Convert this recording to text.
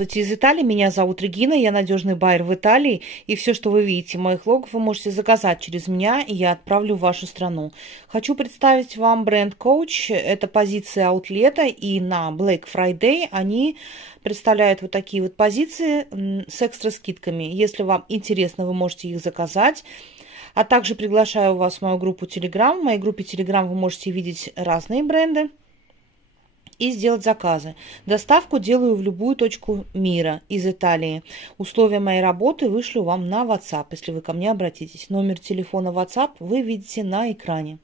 Здравствуйте из Италии, меня зовут Регина, я надежный байер в Италии, и все, что вы видите в моих логах, вы можете заказать через меня, и я отправлю в вашу страну. Хочу представить вам бренд Coach, это позиция аутлета, и на Black Friday они представляют вот такие вот позиции с экстра скидками. Если вам интересно, вы можете их заказать. А также приглашаю вас в мою группу Telegram. В моей группе Telegram вы можете видеть разные бренды и сделать заказы. Доставку делаю в любую точку мира из Италии. Условия моей работы вышлю вам на WhatsApp, если вы ко мне обратитесь. Номер телефона WhatsApp вы видите на экране.